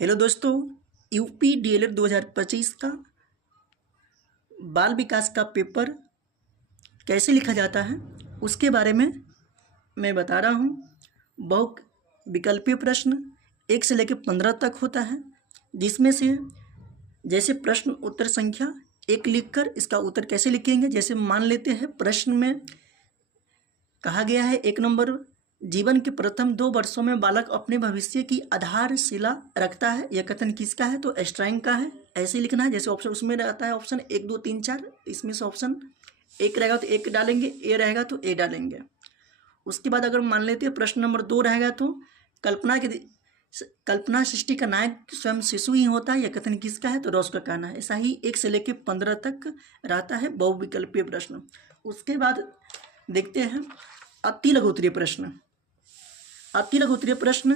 Hello दोस्तों, UP DElEd 2025 का बाल विकास का पेपर कैसे लिखा जाता है उसके बारे में मैं बता रहा हूँ। बहु विकल्पीय प्रश्न 1 से लेकर 15 तक होता है, जिसमें से जैसे प्रश्न उत्तर संख्या 1 लिखकर इसका उत्तर कैसे लिखेंगे। जैसे मान लेते हैं प्रश्न में कहा गया है 1 नंबर, जीवन के प्रथम 2 वर्षों में बालक अपने भविष्य की आधारशिला रखता है। यह कथन किसका है? तो स्ट्राइंग का है। ऐसे लिखना है जैसे ऑप्शन उसमें रहता है ऑप्शन 1 2 3 4, इसमें से ऑप्शन 1 रहेगा तो 1 डालेंगे, ए रहेगा तो ए डालेंगे। उसके बाद अगर मान लेते हैं प्रश्न नंबर 2 रहेगा तो कल्पना सृष्टि का नायक स्वयं शिशु ही होता है। यह कथन किसका है? तो रॉस का कहना है। ऐसा ही 1 से लेकर 15 तक रहता है बहुविकल्पीय प्रश्न। उसके बाद देखते हैं अति लघु उत्तरीय प्रश्न। अति लघु उत्तरीय प्रश्न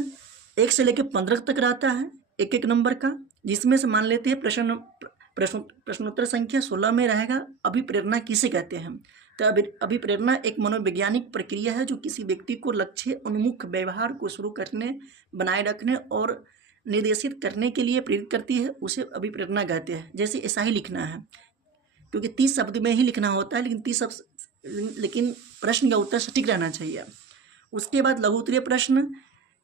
1 से लेकर 15 तक रहता है, 1 नंबर का, जिसमें से मान लेते हैं प्रश्नोत्तर संख्या 16 में रहेगा अभिप्रेरणा किसे कहते हैं। तो अभिप्रेरणा एक मनोवैज्ञानिक प्रक्रिया है जो किसी व्यक्ति को लक्ष्य उन्मुख व्यवहार को शुरू करने, बनाए रखने और निर्देशित करने के लिए प्रेरित करती है, उसे अभिप्रेरणा कहते हैं। जैसे ऐसा ही लिखना है, क्योंकि 30 शब्द में ही लिखना होता है, लेकिन प्रश्न का उत्तर सटीक रहना चाहिए। उसके बाद लघु उत्तरीय प्रश्न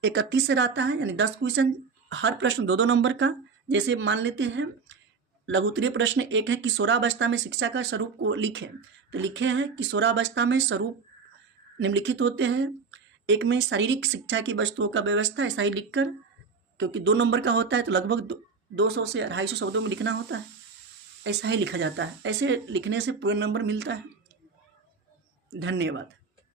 31 से रहता है, यानी 10 क्वेश्चन, हर प्रश्न 2-2 नंबर का। जैसे मान लेते हैं लघु उत्तरीय प्रश्न 1 है किशोरावस्था में शिक्षा का स्वरूप को लिखें। तो लिखे हैं किशोरावस्था में स्वरूप निम्नलिखित होते हैं। 1 में शारीरिक शिक्षा की वस्तुओं का व्यवस्था, ऐसा ही लिखकर, क्योंकि 2 नंबर का होता है तो लगभग 200 से 250 शब्दों में लिखना होता है, ऐसा ही लिखा जाता है। ऐसे लिखने से पूरे नंबर मिलता है। धन्यवाद।